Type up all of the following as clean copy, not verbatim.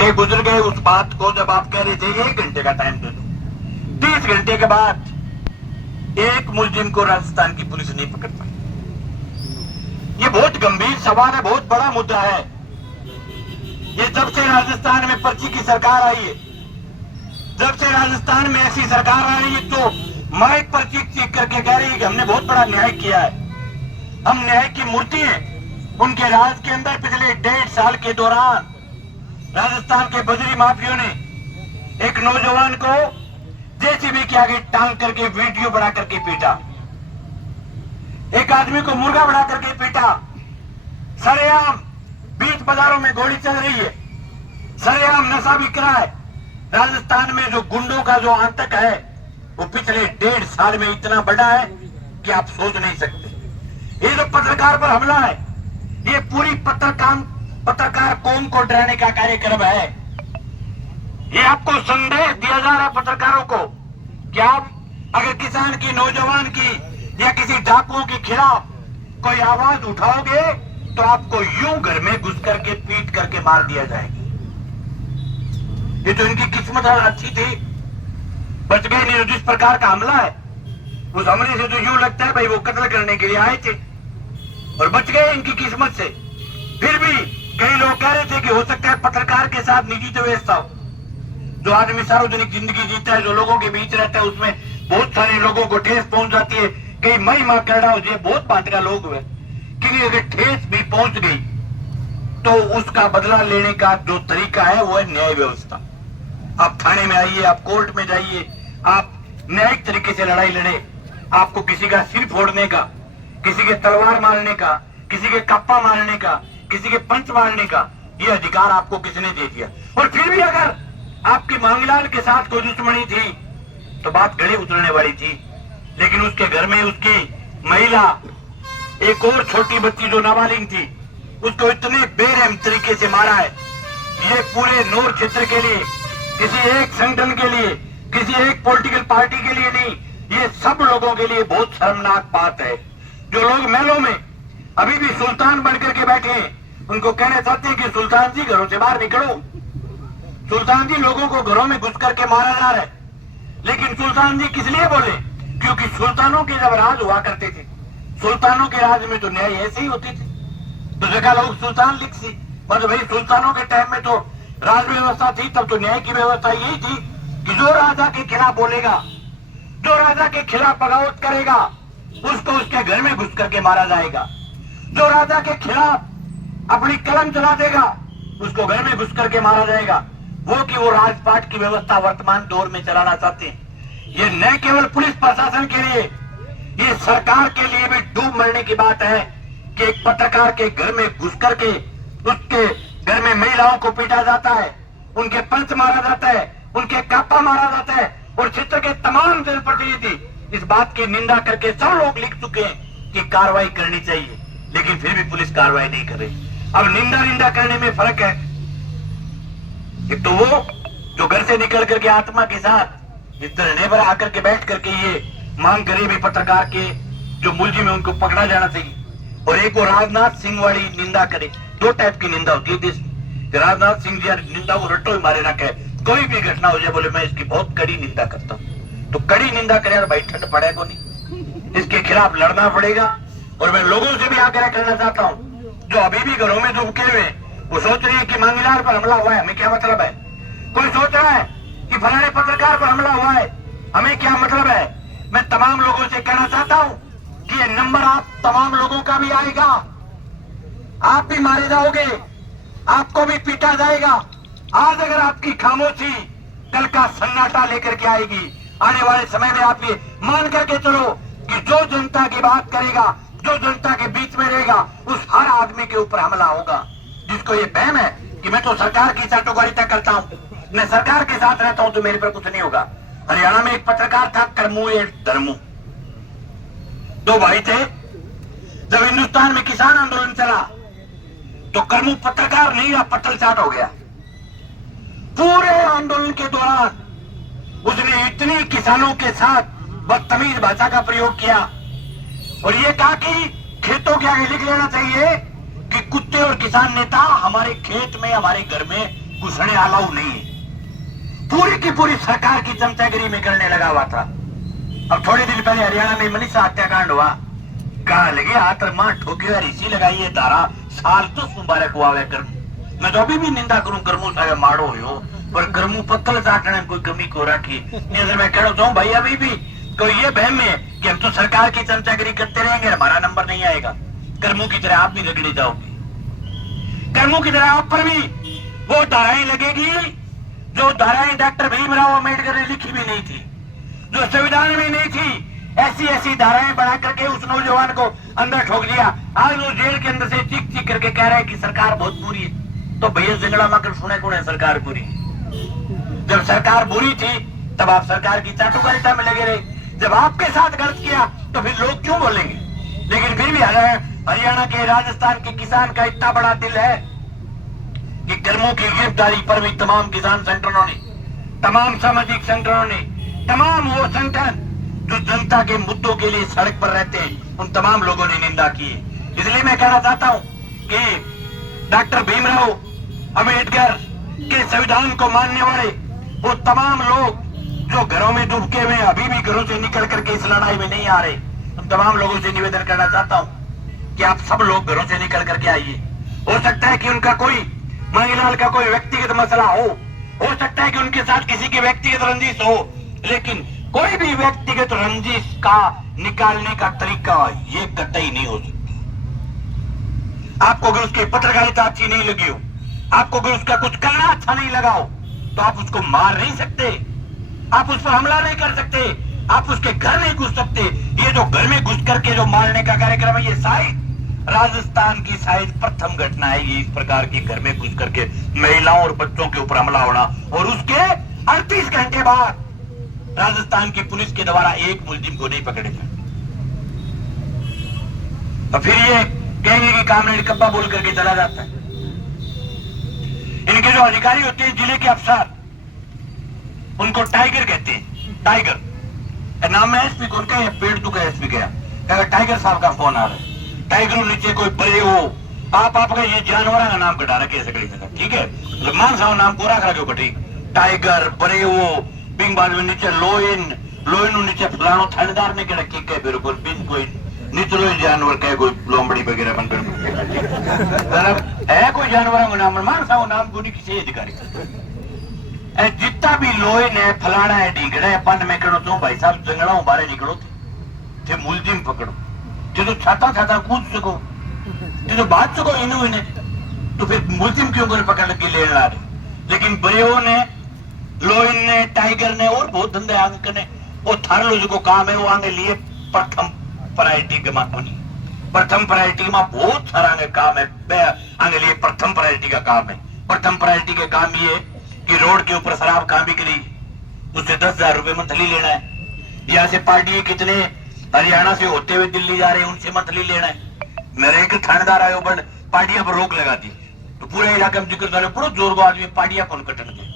घंटे गुजर गए उस बात को जब आप कह रहे थे 1 घंटे का टाइम दे दो। 30 घंटे के बाद एक मुलजिम को राजस्थान की पुलिस नहीं पकड़ पाई। ये बहुत गंभीर सवाल है, बहुत बड़ा मुद्दा है। ये जब से राजस्थान में पर्ची की सरकार आई है, जब से राजस्थान में ऐसी सरकार आ रही है तो माइक पर्ची चेक करके कह रही है कि हमने बहुत बड़ा न्याय किया है, हम न्याय की मूर्ति हैं। उनके राज के अंदर पिछले 1.5 साल के दौरान राजस्थान के बजरी माफियों ने एक नौजवान को जेसीबी के आगे टांग करके वीडियो बना करके पीटा, एक आदमी को मुर्गा बना करके पीटा, सरेआम बीच बाजारों में गोली चल रही है, सरेआम नशा बिक रहा है। राजस्थान में जो गुंडों का जो आतंक है वो पिछले 1.5 साल में इतना बड़ा है कि आप सोच नहीं सकते। ये जो पत्रकार पर हमला है, ये पूरी पत्रकार कौम को डराने का कार्यक्रम है। ये आपको संदेश दिया जा रहा है पत्रकारों को कि आप अगर किसान की, नौजवान की या किसी डाकुओं के खिलाफ कोई आवाज उठाओगे तो आपको यूं घर में घुस करके पीट करके मार दिया जाएगा। ये तो इनकी किस्मत अच्छी थी, बच गए नहीं। जिस प्रकार का हमला है उस हमले से तो यूं लगता है भाई वो कत्ल करने के लिए आए थे और बच गए इनकी किस्मत से। फिर भी कई लोग कह रहे थे कि हो सकता है पत्रकार के साथ निजी व्यवस्था हो। जो आदमी सार्वजनिक जिंदगी जीता है, जो लोगों के बीच रहता है, उसमें बहुत सारे लोगों को ठेस पहुंच जाती है। कई मई मां करना हो जाए, बहुत बात का लोग हुए, क्योंकि अगर ठेस भी पहुंच गई तो उसका बदला लेने का जो तरीका है वो है न्याय व्यवस्था। आप थाने में आइए, आप कोर्ट में जाइए, आप न्यायिक तरीके से लड़ाई लड़े। आपको किसी का सिर फोड़ने का, किसी के तलवार मारने का, किसी के कप्पा मारने का, किसी के पंच मारने का ये अधिकार आपको किसने दे दिया? और फिर भी अगर आपकी मांगलाल के साथ कोई दुश्मनी थी तो बात गले उतरने वाली थी, लेकिन उसके घर में उसकी महिला, एक और छोटी बच्ची जो नाबालिग थी, उसको इतने बेरहम तरीके से मारा है। ये पूरे नौर क्षेत्र के लिए, किसी एक संगठन के लिए, किसी एक पॉलिटिकल पार्टी के लिए नहीं, ये सब लोगों के लिए बहुत शर्मनाक बात है। जो लोग महलों में अभी भी सुल्तान बनकर के बैठे हैं, उनको कहना चाहते हैं कि सुल्तान जी घरों से बाहर निकलो। सुल्तान जी लोगों को घरों में घुस करके मारा जा रहा है, लेकिन सुल्तान जी किस लिए बोले? क्योंकि सुल्तानों के जब राज हुआ करते थे, सुल्तानों के राज में तो न्याय ऐसे ही होती थी। तो जगह लोग सुल्तान लिख सी, पर भाई सुल्तानों के टाइम में तो राज व्यवस्था थी, तब तो न्याय की व्यवस्था यही थी कि जो राजा के खिलाफ बोलेगा, जो राजा के खिलाफ बगावत करेगा, उसको उसके घर में घुस करके मारा जाएगा। जो राजा के खिलाफ अपनी कलम चला देगा, उसको घर में घुस करके मारा जाएगा। वो कि वो राजपाट की व्यवस्था वर्तमान दौर में चलाना चाहते हैं। ये न केवल पुलिस प्रशासन के लिए, ये सरकार के लिए भी डूब मरने की बात है कि एक पत्रकार के घर में घुस करके उसके घर में महिलाओं को पीटा जाता है, उनके पंच मारा जाता है, उनके कापा मारा जाता है, और क्षेत्र के तमाम जनप्रतिनिधि इस बात की निंदा करके सब लोग लिख चुके हैं कि कार्रवाई करनी चाहिए, लेकिन फिर भी पुलिस कार्रवाई नहीं कर रही। अब निंदा करने में फर्क है। एक तो वो जो घर से निकल करके आत्मा के साथ इस धरने पर आकर के बैठ करके ये मांग करे भी पत्रकार के जो मुलजिम है उनको पकड़ा जाना चाहिए, और एक वो राजनाथ सिंह वाली निंदा करे। 2 टाइप की निंदा होती है देश में। राजनाथ सिंह जी निंदा को रट्टो ही मारे ना कहे, कोई भी घटना हो जाए बोले मैं इसकी बहुत कड़ी निंदा करता हूँ, तो कड़ी निंदा करे भाई ठंड पड़ेगा नहीं, इसके खिलाफ लड़ना पड़ेगा। और मैं लोगों से भी आग्रह करना चाहता हूँ जो अभी भी घरों में रुके हुए वो सोच रहे हैं कि मांगीलाल पर हमला हुआ है, हमें क्या मतलब है? कोई सोच रहा है कि फलाने पत्रकार पर हमला हुआ है, हमें क्या मतलब है? मैं तमाम लोगों से कहना चाहता हूं कि ये नंबर आप तमाम लोगों का भी आएगा, आप भी मारे जाओगे, आपको भी पीटा जाएगा। आज अगर आपकी खामोशी कल का सन्नाटा लेकर के आएगी, आने वाले समय में आप ये मान करके चलो कि जो जनता की बात करेगा, जो जनता के बीच में रहेगा, उस हर आदमी के ऊपर हमला होगा। जिसको ये बहम है कि मैं तो सरकार की चाटुकारिता करता हूं, मैं सरकार के साथ रहता हूं तो मेरे पर कुछ नहीं होगा। हरियाणा में एक पत्रकार था, करमू या धर्मू, 2 भाई थे। जब हिंदुस्तान में किसान आंदोलन चला तो करमू पत्रकार नहीं रहा, पत्तल चाट हो गया। पूरे आंदोलन के दौरान उसने इतनी किसानों के साथ बदतमीज भाषा का प्रयोग किया और ये कहा कि खेतों के आगे लिख लेना चाहिए कि कुत्ते और किसान नेता हमारे खेत में, हमारे घर में घुसने अलाउ नहीं है। पूरी की पूरी सरकार की चमचागिरी में करने लगा हुआ था। अब थोड़े दिन पहले हरियाणा में मनीषा हत्याकांड हुआ, कहा लगे हाथ मां ठोकी और इसी लगाई है धारा साल तो सुबारे को आवे कर। मैं तो अभी भी निंदा करूं कर्मू सारे माड़ो हो, पर कर्मू पत्थर चाटने कोई कमी को रखी नहीं। मैं कह रहा हूँ भाई अभी भी कोई ये बहम है कि हम तो सरकार की चमचागिरी करते रहेंगे, हमारा नंबर नहीं आएगा। कर्मू की तरह आप भी रगड़ी जाओगे, कर्मू की तरह आप पर भी वो धाराएं लगेगी जो धाराएं डॉक्टर भीमराव अम्बेडकर ने लिखी भी नहीं थी, जो संविधान में नहीं थी। ऐसी ऐसी धाराएं बना करके उस नौजवान को अंदर ठोक दिया। आज वो जेल के अंदर से चीख चीख करके कह रहा है कि सरकार बहुत बुरी है। तो भैया जिंगड़ा माकर सुने कौन है सरकार बुरी? जब सरकार बुरी थी तब आप सरकार की चाटुकारिता में लगे रहे। जब आपके साथ गलत किया तो फिर लोग क्यों बोलेंगे? लेकिन फिर भी हरियाणा के, राजस्थान के किसान का इतना बड़ा दिल है कि कर्मों की गिरफ्तारी पर भी तमाम किसान संगठनों ने, तमाम सामाजिक संगठनों ने, तमाम वो संगठन जो जनता के मुद्दों के लिए सड़क पर रहते हैं, उन तमाम लोगों ने निंदा की है। इसलिए मैं कहना चाहता हूं कि डॉक्टर भीमराव अम्बेडकर के संविधान को मानने वाले वो तमाम लोग जो घरों में डूबके हुए अभी भी घरों से निकल करके इस लड़ाई में नहीं आ रहे, उन तमाम लोगों से निवेदन करना चाहता हूं कि आप सब लोग घरों से निकल करके आइए। हो सकता है कि उनका कोई मांगीलाल का कोई व्यक्तिगत मसला हो सकता है कि उनके साथ किसी की व्यक्तिगत रंजिश हो, लेकिन कोई भी व्यक्तिगत रंजिश का निकालने का तरीका ये कतई नहीं हो सकता। आपको अगर उसकी पत्रकारिता अच्छी नहीं लगी हो, आपको अगर उसका कुछ करना अच्छा नहीं लगा हो, तो आप उसको मार नहीं सकते, आप उस पर हमला नहीं कर सकते, आप उसके घर नहीं घुस सकते। ये जो घर में घुस करके जो मारने का कार्यक्रम है, ये शायद राजस्थान की शायद प्रथम घटना है। ये इस प्रकार की घर में घुस करके महिलाओं और बच्चों के ऊपर हमला होना, और उसके 38 घंटे बाद राजस्थान की पुलिस के द्वारा एक मुलजिम को नहीं पकड़े गए। और फिर ये कहेंगे कि कामरेड कब्बा बोल करके चला जाता है। इनके जो अधिकारी होते हैं, जिले के अफसर, उनको टाइगर कहते हैं। टाइगर नाम है एसपी कौन का? पेड़ तो का एसपी गया, टाइगर साहब का फोन आ रहा है। टाइगर नीचे कोई बड़े हो आपका ये जानवर का नाम कटा रखे सकड़ी जगह, ठीक है, मान साहब नाम पूरा करा के कटी टाइगर बड़े वो बिंग बाल में नीचे लोइन लोइन नीचे फलानो थानेदार ने के रखी के बिल्कुल बिन कोई निचलो जानवर कहे कोई लोमड़ी वगैरह बन है कोई जानवर का नाम मान साहब नाम गुनी किसी अधिकारी जितना भी लोइन है फलाना है ढींगड़ा है पन में करो तो भाई साहब जंगड़ा बाहर निकलो थे मुलजिम पकड़ो जो तो छाता छाता कूद सको जो बात सको इन्हों इन्हें तो फिर मुलजिम क्यों कर पकड़ के ले ला रहे। लेकिन बरेओ ने लोइन ने टाइगर ने और बहुत धंधे आगे करने वो थार लो जो काम है वो आगे लिए प्रथम प्रायोरिटी के मानी प्रथम प्रायोरिटी में बहुत सारा आगे काम है आगे लिए प्रथम प्रायोरिटी का काम है। प्रथम प्रायोरिटी के काम ये कि रोड के ऊपर शराब कहाँ बिक रही उससे 10,000 रुपए मंथली लेना है। यहाँ से पार्टी कितने हरियाणा से होते हुए दिल्ली जा रहे हैं उनसे मंथली लेना है। मेरे एक थानेदार आयो बड़ पार्टियां पर रोक लगा दी तो पूरे इलाके में जिक्र करे पूरा जोर को आदमी पार्टियां कौन कटन गए।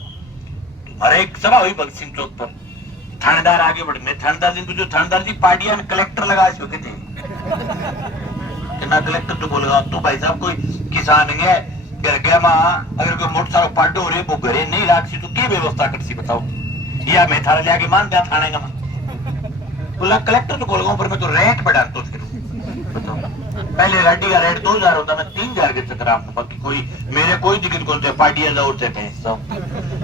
हमारे एक सभा हुई भगत सिंह चौक पर थानेदार आगे बढ़े मैं थानेदार जी जो थानेदार जी पार्टियां में कलेक्टर लगा चुके थे कि ना कलेक्टर तो बोलेगा तो भाई साहब कोई किसान है घर गया माँ अगर कोई मोटरसाइकिल पार्टी हो रही है वो घरे नहीं लाग तो क्या व्यवस्था कर सी बताओ या मैं थाने लिया मान गया थाने का बोला कलेक्टर तो बोल पर मैं तो रेट बढ़ा तो फिर पहले गाड़ी का रेट 2,000 होता मैं 3,000 के चक्कर आपको बाकी कोई मेरे कोई दिक्कत कौन थे पार्टियां दौड़ते थे सब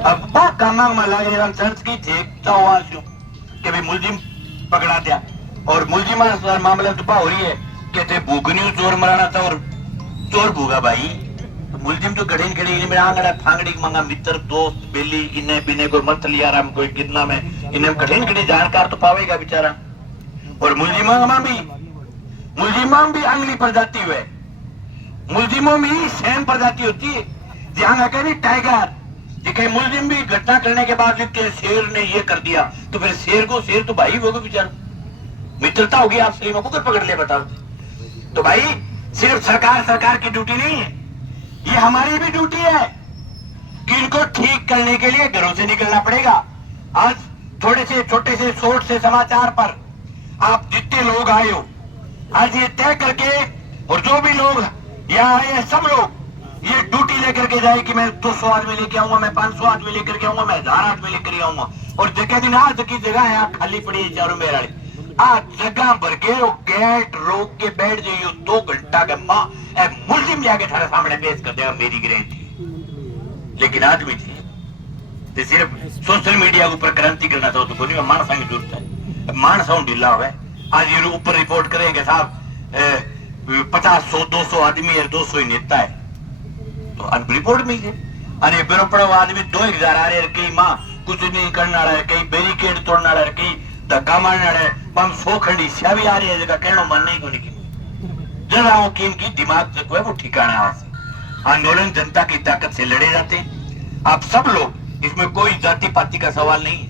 अब काम में लगे सर्च की थे कि भाई मुलजिम पकड़ा दिया और मुलजिम मामला दुपा हो रही है कहते भूखनी चोर मराना था और चोर भूगा भाई तो मुलजिम तो गढ़े खड़े मेरा आंगड़ा फांगड़ी मंगा मित्र दोस्त बेली इन्हें बिने कोई मत लिया रहा कोई कितना में इन्हें कठिन कठिन जानकार तो पावेगा बेचारा। और मुलजिमा भी अगली प्रजाति हुए मुलजिमों में सेम प्रजाति होती है जहां कहीं टाइगर जिसे मुलजिम भी घटना करने के बाद लिखते हैं शेर ने ये कर दिया तो फिर शेर को शेर तो भाई होगा बेचारा मित्रता होगी आपसे को पकड़ ले बताओ। तो भाई सिर्फ सरकार की ड्यूटी नहीं है ये हमारी भी ड्यूटी है कि इनको ठीक करने के लिए घरों से निकलना पड़ेगा। आज थोड़े से छोटे से शॉर्ट से समाचार पर आप जितने लोग आए हो आज ये तय करके और जो भी लोग यहाँ आए हैं सब लोग ये ड्यूटी लेकर के जाए कि मैं 200 आदमी लेके आऊंगा, मैं 500 आदमी लेकर के आऊंगा, मैं 1000 आदमी लेकर आऊंगा, और जगह दिन आज की जगह है खाली पड़ी है चारों मेरे वाली आज जगह भर के वो गेट रोक के बैठ जाइयो 2 घंटा के मां मुलजिम जाके थारे सामने पेश कर देगा मेरी गारंटी। लेकिन आदमी थी ते सिर्फ सोशल मीडिया के ऊपर क्रांति करना चाहो तो कोई नहीं, मानसा की जरूरत है, मानसा ढीला हुआ आज ये ऊपर रिपोर्ट करेंगे साहब 50 100 200 आदमी है, 200 ही नेता है, तो अब रिपोर्ट मिल गई। अरे बेरोपड़ो आदमी 2000 आ रहे, कई मां कुछ नहीं करने वाला है, कई बैरिकेड तोड़ने वाला है, कई धक्का मारने वाला है, हम 100 खंडी सिया भी आ रही है जगह कहना मन नहीं को नहीं जरा वो की दिमाग जो है वो ठिकाना है। आंदोलन जनता की ताकत से लड़े जाते हैं, आप सब लोग, इसमें कोई जाति पाति का सवाल नहीं है,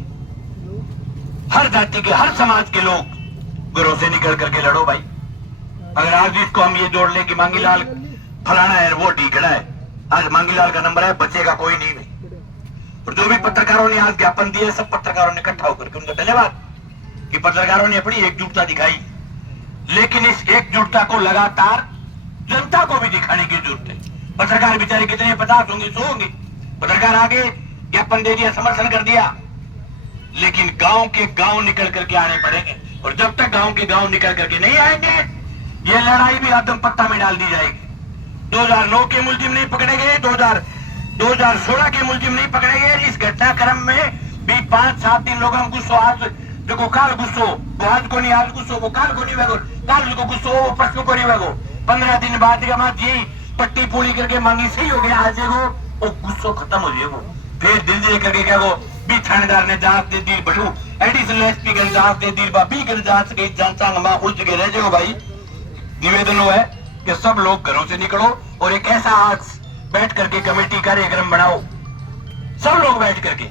हर जाति के हर समाज के लोग घरों से निकल करके लड़ो भाई। अगर आज इसको हम ये जोड़ ले कि मांगीलाल फलाना है वो ढीकड़ा है, आज मांगीलाल का नंबर है, बचेगा कोई नहीं भाई। और जो भी पत्रकारों ने आज ज्ञापन दिए सब पत्रकारों ने इकट्ठा होकर उनका धन्यवाद कि पत्रकारों ने अपनी एकजुटता दिखाई, लेकिन इस एकजुटता को लगातार जनता को भी दिखाने की जरूरत है। पत्रकार बेचारे कितने 50 होंगे 100 होंगे, पत्रकार आगे ज्ञापन दे दिया, समर्थन कर दिया, लेकिन गांव के गांव निकल करके आने पड़ेंगे, और जब तक गांव के गांव निकल करके नहीं आएंगे ये लड़ाई भी आदम पत्ता में डाल दी जाएगी। 2009 के मुलजिम नहीं पकड़े गए, 2016 के मुलजिम नहीं पकड़े गए, इस घटनाक्रम में भी 5-7 दिन लोग हम गुस्सो, आज देखो काल गुस्सो, वो आज को नहीं आज गुस्सो, वो काल को नहीं वेगो, काल को गुस्सो वो परसों को नहीं वेगो, 15 दिन बाद यही पट्टी पूरी करके मांगी सही हो गया, आज वो गुस्सो खत्म हो जाए, वो फिर दिल दे करके क्या वो भी थानेदार ने जांच दे दी, बटू एडिशनल एसपी के जांच दे दी, बी के जांच गई, जांचा नमा उलझ के रह जाओ भाई। निवेदन हुआ है कि सब लोग घरों से निकलो और एक ऐसा आज बैठ करके कमेटी कार्यक्रम बनाओ, सब लोग बैठ करके